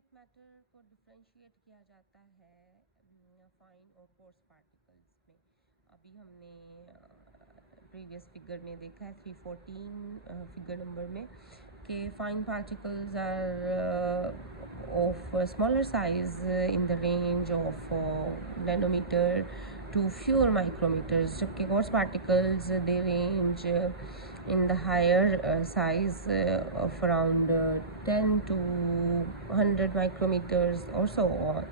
Particulate matter को differentiate किया जाता है फाइन और कोर्स पार्टिकल्स में। अभी हमने प्रीवियस फिगर में देखा है 314 फिगर नंबर में कि fine particles are of smaller size in the range of nanometre to fewer micrometers, जबकि coarse particles they range in the higher size of around 10 to 100 micrometers or so on,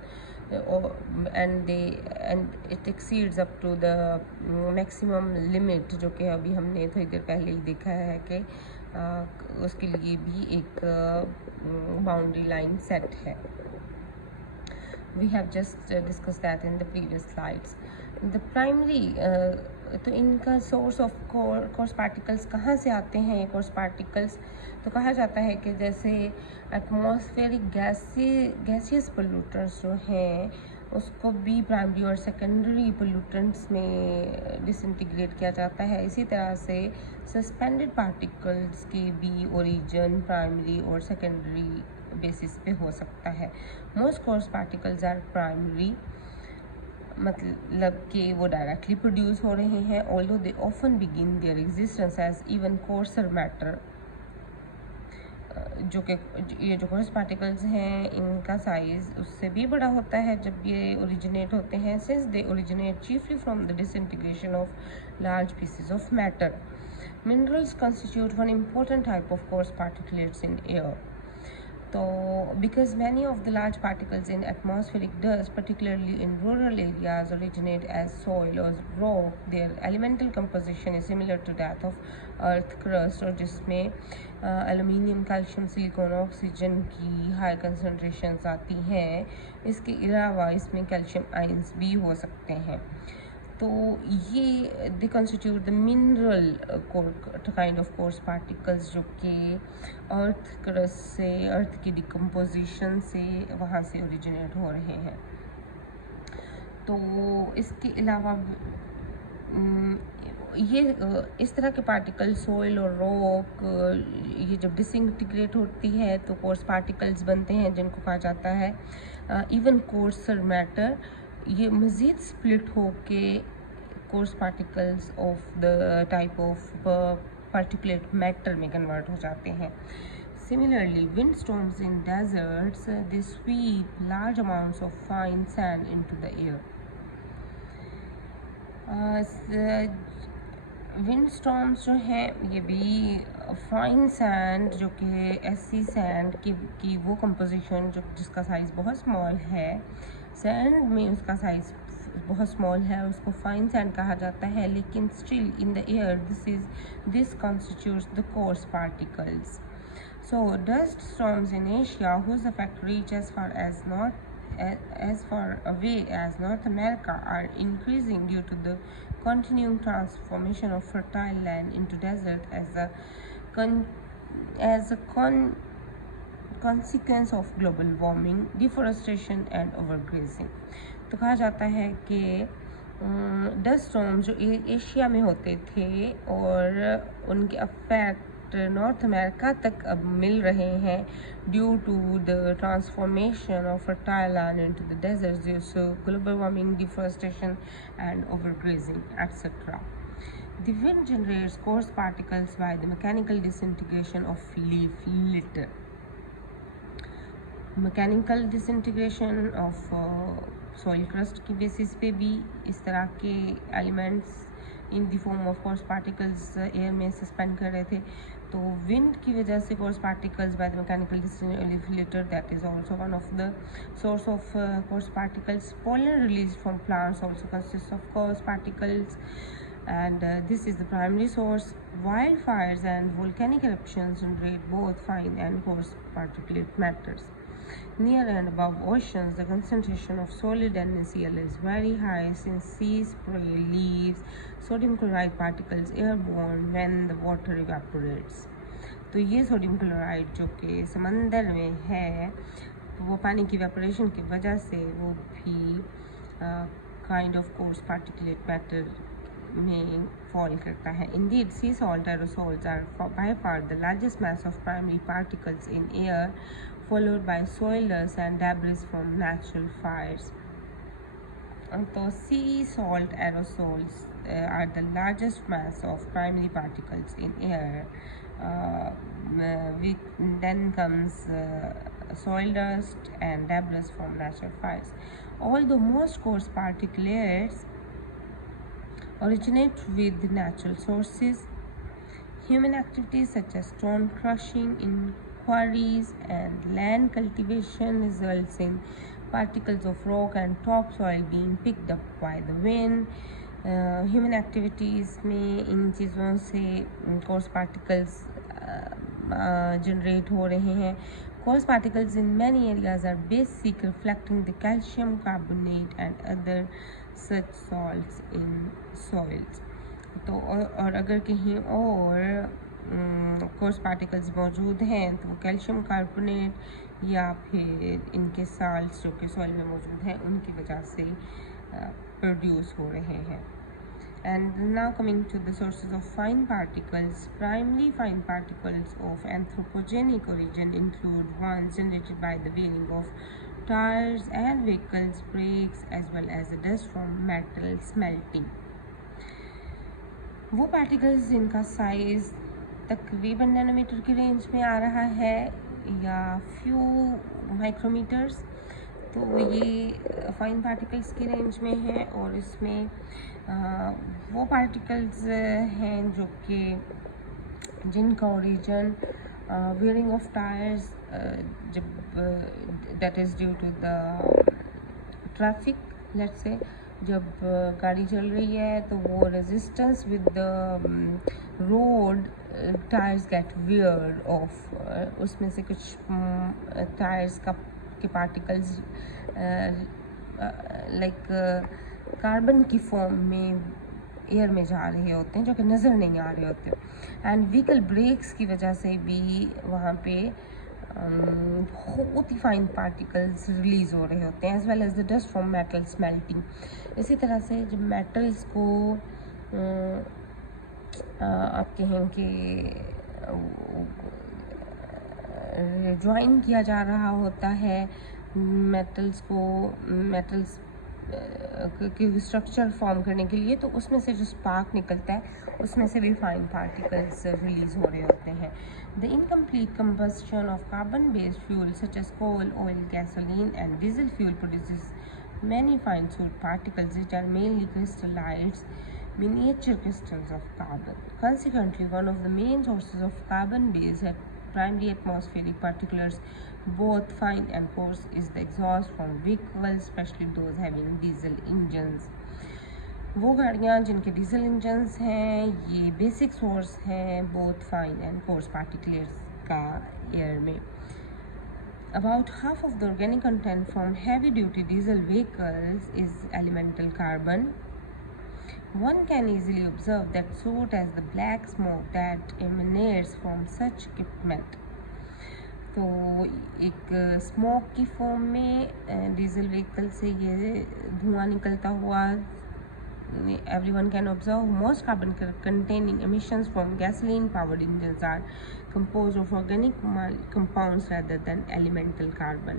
and it exceeds up to the maximum limit, जो कि अभी हमने थोड़ी देर पहले ही देखा है कि उसके लिए भी एक बाउंड्री लाइन सेट है. We have just discussed that in the previous slides. The primary तो इनका सोर्स ऑफ कोर्स पार्टिकल्स कहाँ से आते हैं? ये कोर्स पार्टिकल्स तो कहा जाता है कि जैसे एटमॉस्फेरिक गैसियस पोल्यूटेंट्स जो हैं उसको भी प्राइमरी और सेकेंडरी पोल्यूटेंट्स में डिसइंटीग्रेट किया जाता है. इसी तरह से सस्पेंडेड पार्टिकल्स के भी ओरिजिन प्राइमरी और सेकेंडरी बेसिस पे हो सकता है. Most coarse particles are primary, मतलब कि वो डायरेक्टली प्रोड्यूस हो रहे हैं, although they often begin their existence as even coarser matter. जो कि ये जो कोर्स पार्टिकल्स हैं इनका साइज उससे भी बड़ा होता है जब ये ओरिजिनेट होते हैं, since they originate chiefly from the disintegration of large pieces of matter. Minerals constitute one important type of course particulates in air. So, because many of the large particles in atmospheric dust, particularly in rural areas, originate as soil or rock, their elemental composition is similar to that of earth crust, और जिसमें aluminium, calcium, silicon, oxygen की high concentrations आती हैं. इसके अलावा इसमें calcium ions भी हो सकते हैं. तो ये दे constitute the mineral kind of coarse particles जो कि अर्थ क्रस्ट से, अर्थ की डिकम्पोजिशन से वहाँ से ओरिजिनेट हो रहे हैं. तो इसके अलावा ये इस तरह के पार्टिकल सोइल और रॉक ये जब डिसइंटीग्रेट होती है तो कोर्स पार्टिकल्स बनते हैं जिनको कहा जाता है इवन कोर्सर मैटर. ये मज़ीद स्प्लिट होके course particles of the type of particulate matter में कन्वर्ट हो जाते हैं. Similarly, windstorms in deserts they sweep large amounts of fine sand into the air. Wind storms जो हैं ये भी फाइन सैंड जो कि ऐसी सैंड की वो कंपोजिशन जो जिसका साइज़ बहुत स्मॉल है, सैंड में उसका साइज़ बहुत स्मॉल है और उसको फाइन सैंड कहा जाता है, लेकिन still in the air this constitutes the course particles. So dust storms in Asia whose effect reach as far away as North America are increasing due to the continuing transformation of fertile land into desert as a consequence of global warming, deforestation and overgrazing. तो कहा जाता है कि dust storm जो Asia में होते थे और उनके अफेक्ट नॉर्थ अमेरिका तक अब मिल रहे हैं due to the transformation of fertile land into the deserts due to global warming, deforestation and overgrazing etcetera. The wind generates coarse particles by the mechanical disintegration of leaf litter. Mechanical disintegration of soil crust की basis पे भी इस तरह के elements in the form of coarse particles air में suspend कर रहे थे. तो विंड की वजह से coarse particles by the mechanical disintegrator that is also one of the source of coarse particles. Pollen release from plants also consist of coarse particles and this is the primary source. Wildfires and volcanic eruptions generate both fine and coarse particulate matters. Near and above oceans, the concentration of solid NaCl is very high since sea spray leaves sodium chloride particles airborne when the water evaporates. तो ये sodium chloride जो कि समंदर में है वो पानी की evaporation की वजह से वो भी kind of coarse particulate matter में फॉल करता है. Indeed, sea salt aerosols are by far the largest mass of primary particles in air, followed by soil dust and debris from natural fires. So sea salt aerosols are the largest mass of primary particles in air. Then comes soil dust and debris from natural fires. Although most coarse particulates originate with natural sources, human activities such as stone crushing in quarries and land cultivation results in particles of rock and topsoil being picked up by the wind. Human activities में इन चीज़ों से coarse particles generate हो रहे हैं. Coarse particles in many areas are basic, reflecting the calcium carbonate and other such salts in soils. तो और अगर कहीं और कोर्स पार्टिकल्स मौजूद हैं तो कैल्शियम कार्बोनेट या फिर इनके साल्ट्स जो कि सॉइल में मौजूद हैं उनकी वजह से प्रोड्यूस हो रहे हैं. And now coming to the sources of fine particles. Primary fine particles of anthropogenic origin include ones generated by the wearing of tires and vehicles brakes as well as the dust from metal smelting. वो particles जिनका size तकरीबन nanometre की range में आ रहा है या few micrometres, तो ये फाइन पार्टिकल्स की रेंज में है. और इसमें वो पार्टिकल्स हैं जो कि जिनका ओरिजिन वेयरिंग ऑफ टायर्स, जब that is due to the traffic. Let's say जब गाड़ी चल रही है तो वो resistance with the road tyres get wear off. उसमें से कुछ टायर्स के पार्टिकल्स लाइक कार्बन की फॉर्म में एयर में जा रहे होते हैं जो कि नज़र नहीं आ रहे होते. एंड व्हीकल ब्रेक्स की वजह से भी वहाँ पे बहुत ही फाइन पार्टिकल्स रिलीज़ हो रहे होते हैं, as well as the dust from metal smelting. इसी तरह से जब मेटल्स को आप कहें कि ज्वाइन किया जा रहा होता है, मेटल्स की स्ट्रक्चर फॉर्म करने के लिए, तो उसमें से जो स्पार्क निकलता है उसमें से भी फाइन पार्टिकल्स रिलीज़ हो रहे होते हैं. The incomplete combustion of carbon based fuel such as coal, oil, gasoline and diesel fuel produces many fine soot particles which are mainly crystallized miniature crystals of carbon. Consequently, one of the main sources of carbon-based primary atmospheric particles, both fine and coarse, is the exhaust from vehicles, especially those having diesel engines. वो गाड़ियाँ जिनके diesel engines हैं, ये basic source हैं both fine and course particulates का air में. About half of the organic content from heavy-duty diesel vehicles is elemental carbon. One can easily observe that soot as the black smoke that emanates from such equipment. तो एक smoke की form में diesel vehicle से ये धुआं निकलता हुआ everyone can observe. Most carbon containing emissions from gasoline powered engines are composed of organic compounds rather than elemental carbon.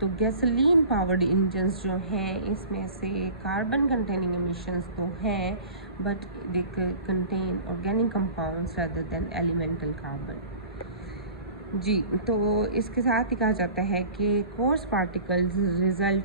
तो गैसोलीन पावर्ड इंजन्स जो हैं इसमें से कार्बन कंटेनिंग एमिशंस तो हैं but they contain organic compounds rather than elemental carbon. जी, तो इसके साथ ही कहा जाता है कि कोर्स पार्टिकल्स रिजल्ट